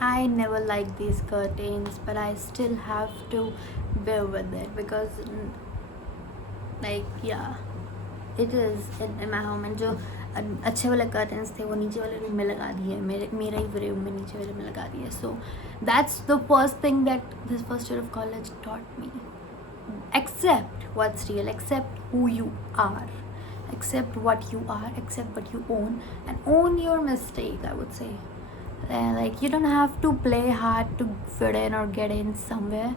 I never like these curtains, but I still have to bear with it because, like, yeah, it is in my home. And जो अच्छे वाले curtains थे वो नीचे वाले room में लगा दिए, मेरा ही रूम में नीचे वाले में लगा दिए. So that's the first thing that this first year of college taught me. Accept what's real, accept who you are, accept what you are, accept what you own, and own your mistake, I would say. Like, you don't have to play hard to fit in or get in somewhere,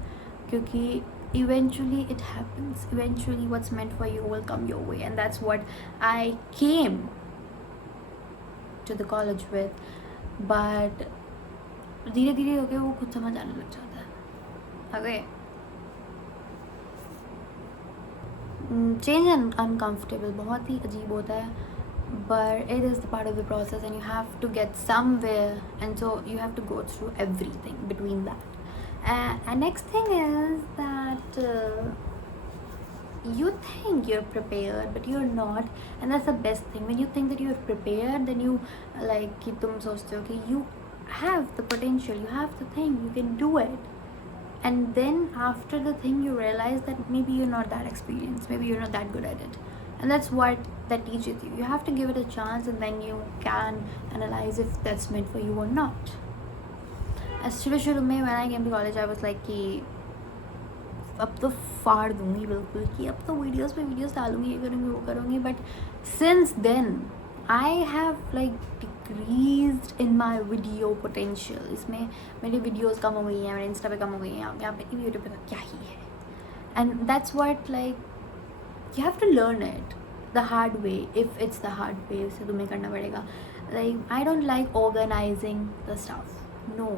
because eventually it happens. Eventually what's meant for you will come your way, and that's what I came to the college with. But धीरे धीरे होके वो खुद समझ आने लग जाता है. Okay, चेंज एंड अनकम्फर्टेबल बहुत ही अजीब होता है, but it is the part of the process, and you have to get somewhere, and so you have to go through everything between that. And next thing is that you think you're prepared, but you're not, and that's the best thing. When you think that you're prepared, then you like कि तुम सोचते हो कि you have the potential, you have the thing, you can do it. And then after the thing you realize that maybe you're not that experienced, maybe you're not that good at it, and that's what that teaches you. You have to give it a chance, and then you can analyze if that's meant for you or not. As शुरू में when I came to college, I was like कि अब तो फाड़ दूँगी बिल्कुल, कि अब तो वीडियोस पे वीडियोस डालूँगी, ये करूँगी वो करूँगी. But since then I have like decreased in my video potential. इसमें मेरी वीडियोस कम हो गई हैं, मेरे इंस्टा पे कम हो गई हैं, यहाँ पे यूट्यूब पे तो क्या ही है. And that's what like you have to learn it the hard way. If it's the hard way, उसे तुम्हें करना पड़ेगा. Like I don't like organising the stuff. No,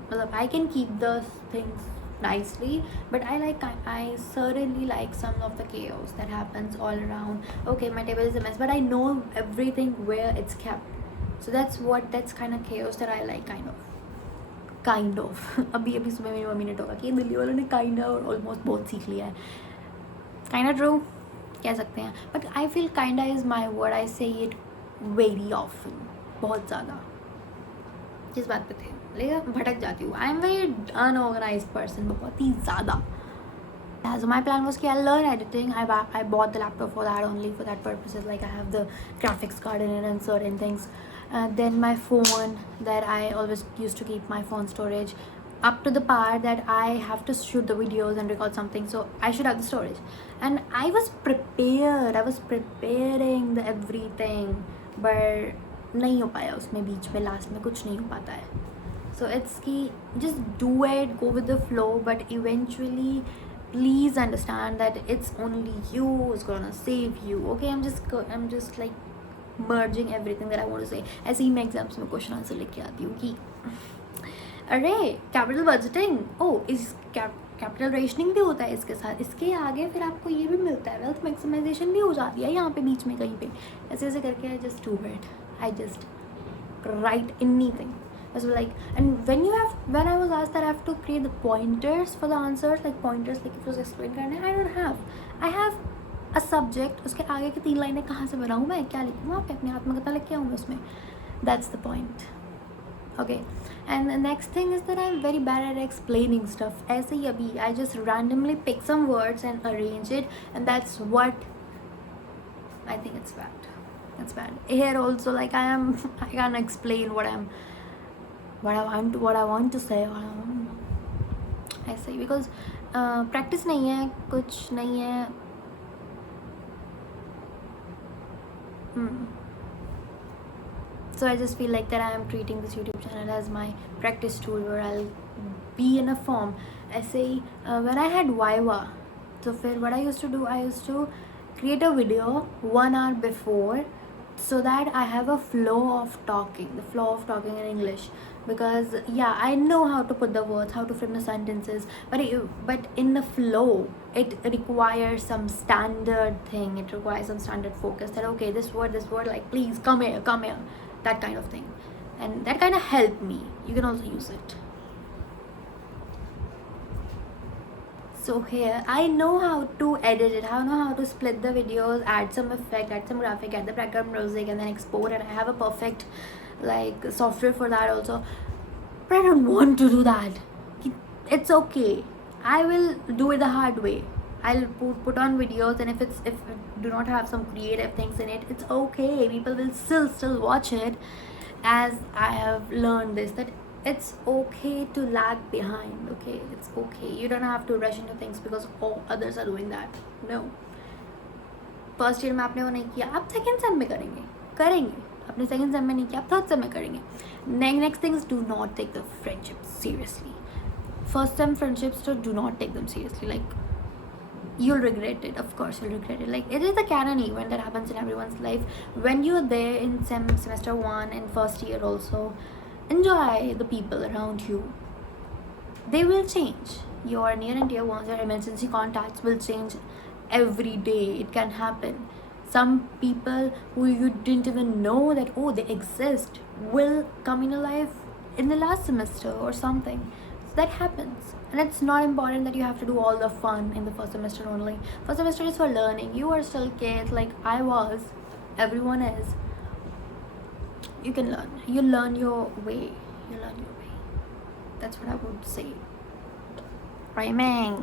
मतलब I can keep the things nicely, but I certainly like some of the chaos that happens all around. Okay, my table is a mess, but I know everything where it's kept. So that's kind of chaos that I like, kind of. अभी सुबह मेरी mummy ने टोका कि दिल्ली वालों ने kind of और almost बहुत सीख लिया है. Kind of true कह सकते हैं, but I feel kind of is my word. I say it very often, बहुत ज़्यादा. किस बात पे थे, लेकिन भटक जाती हूँ. I am very unorganise person, बहुत ही ज़्यादा. So my plan was कि I'll learn editing. I bought the laptop for that, only for that purposes. Like I have the graphics card in it and certain things. Then my phone, that I always used to keep my phone storage up to the part that I have to shoot the videos and record something, so I should have the storage. And I was prepared. I was preparing the everything, but नहीं हो पाया उसमें. बीच में last में कुछ नहीं हो पाता है. So it's कि just do it, go with the flow, but eventually please understand that it's only you who's gonna save you. Okay, I'm just like merging everything that I want to say. ऐसे ही मैं exams में question answer लेके आती हूँ कि अरे capital budgeting, इस capital rationing भी होता है इसके साथ. इसके आगे फिर आपको ये भी मिलता है, वेल्थ मैक्सिमाइजेशन भी हो जाती है यहाँ पे बीच में कहीं पे. ऐसे ऐसे करके I just do it. I just write anything. So like, and when I was asked that I have to create the pointers for the answers, like pointers, like if it was explain करने, I have a subject. उसके आगे की 3 लाइनें कहाँ से बनाऊँ मैं, क्या लिखूँ वहाँ पे, अपने आत्मकथा लिख के आऊँ उसमें. That's the point. Okay, and the next thing is that I'm very bad at explaining stuff. ऐसे ही अभी I just randomly pick some words and arrange it, and that's what I think it's bad. It's bad. Here also, like I can't explain what I want to say. ऐसे ही because practice नहीं है, कुछ नहीं है. So I just feel like that I am treating this YouTube channel as my practice tool where I'll be in a form. ऐसे ही when I had Viva, so फिर what I used to do, I used to create a video 1 hour before, so that I have a flow of talking in English, because yeah, I know how to put the words, how to frame the sentences, but in the flow it requires some standard thing, it requires some standard focus, that okay, this word, like please come here, that kind of thing. And that kind of helped me. You can also use it. So here I know how to edit it, I know how to split the videos, add some effect, add some graphic, add the background music, and then export, and I have a perfect like software for that also. but I don't want to do that. It's okay. I will do it the hard way. I'll put on videos, and if it do not have some creative things in it, it's okay. People will still watch it. As I have learned this, that it's okay to lag behind. Okay, it's okay. You don't have to rush into things because others are doing that. No. First year में आपने वो नहीं किया, आप second same में करेंगे. आपने second same में नहीं किया, आप थर्ड सेम में करेंगे. Next things, do not take the friendship seriously. First sem friendships, so do not take them seriously. Like, you'll regret it. Of course you'll regret it. Like, it is a canon event that happens in everyone's life. When you're there in semester 1 and first year also, enjoy the people around you. They will change. Your near and dear ones, your emergency contacts will change every day. It can happen. Some people who you didn't even know that they exist will come in your life in the last semester or something. So that happens, and it's not important that you have to do all the fun in the first semester only. First semester is for learning. You are still kids, like I was. Everyone is. You can learn. You learn your way. You learn your way. That's what I would say. Rhyming.